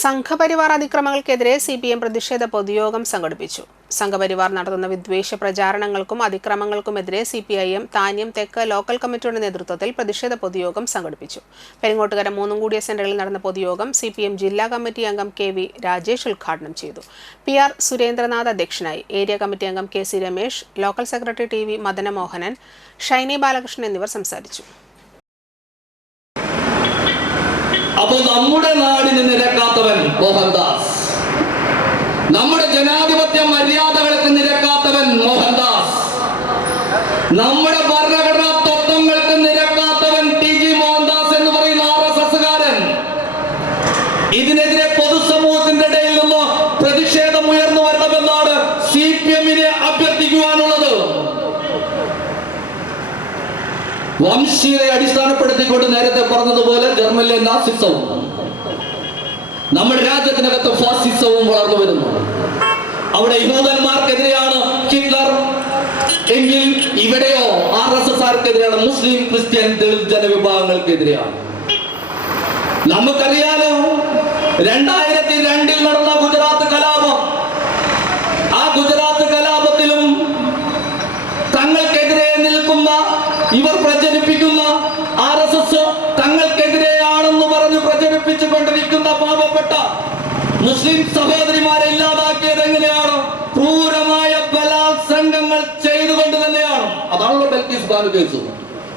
Sangh Parivar അതിക്രമങ്ങൾക്കെതിരെ CPM പ്രതിഷേധ പൊതുയോഗം സംഘടിപ്പിച്ചു. സംഘപരിവാർ നടത്തുന്ന വിദ്വേഷ പ്രചാരണങ്ങൾക്കും അതിക്രമങ്ങൾക്കുമെതിരെ CPIM താന്യം തെക്ക് ലോക്കൽ കമ്മിറ്റിയുടെ നേതൃത്വത്തിൽ പ്രതിഷേധ പൊതുയോഗം സംഘടിപ്പിച്ചു. പെരിങ്ങോട്ടുകര മൂന്നുംകൂടിയ സെന്ററിൽ നടന്ന പൊതുയോഗം CPM ജില്ലാ കമ്മിറ്റി അംഗം KV രാജേഷ് ഉദ്ഘാടനം ചെയ്തു. PR സുരേന്ദ്രനാഥ് അധ്യക്ഷനായി. ഏരിയ കമ്മിറ്റി അംഗം KC Ramesh, local secretary TV Madanamohanan, Shiny Balakrishnan എന്നിവർ സംസാരിച്ചു. അപ്പോൾ നമ്മുടെ നാടിന് നിരക്കാത്തവൻ മോഹൻദാസ്, നമ്മുടെ ജനാധിപത്യ മര്യാദകൾക്ക് നിരക്കാത്തവൻ മോഹൻദാസ്, നമ്മുടെ ഭരണഘടനാ തത്വങ്ങൾക്ക് നിരക്കാത്തവൻ TG മോഹൻദാസ് എന്ന് പറയുന്ന RSSകാരൻ. ഇതിനെതിരെ പൊതുസമൂഹത്തിന്റെ ഇടയിൽ നിന്ന് പ്രതിഷേധം ഉയർന്നു വരണമെന്നാണ് CPMനെ അഭ്യർത്ഥിക്കുവാനുള്ളത്. വംശീയതയെ അടിസ്ഥാനപ്പെടുത്തിക്കൊണ്ട് നേരത്തെ പറഞ്ഞതുപോലെ ജർമ്മനിലെ നാസിസവും നമ്മുടെ രാജ്യത്തിനകത്ത് ഫാസിസവും വളർന്നു വരുന്നു. അവിടെ യഹൂദന്മാർക്കെതിരെയാണ് ഹിറ്റ്ലർ എങ്കിൽ ഇവിടെയോ RSSകാർക്കെതിരെയാണ്, മുസ്ലിം ക്രിസ്ത്യൻ ദളിത് ജനവിഭാഗങ്ങൾക്കെതിരെയാണ്. നമുക്കറിയാലോ 2002 നടന്ന ഗുജറാത്ത് കലാപം. ആ ഗുജറാത്ത് കലാപത്തിലും തങ്ങൾക്കെതിരെ നിൽക്കുന്ന ഇവർ പ്രചരിപ്പിക്കുന്ന RSS തങ്ങൾക്കെതിരെയാണെന്ന് പറഞ്ഞ് പ്രചരിപ്പിച്ചു കൊണ്ടിരിക്കുന്ന പാവപ്പെട്ട മുസ്ലിം സഹോദരിമാരെ ഇല്ലാതാക്കിയത് എങ്ങനെയാണ്? ക്രൂരമായ ബലാത്സംഗങ്ങൾ ചെയ്തുകൊണ്ട് തന്നെയാണ്. അതാണല്ലോ ബൽക്കീസ് ബാനു കേസ്.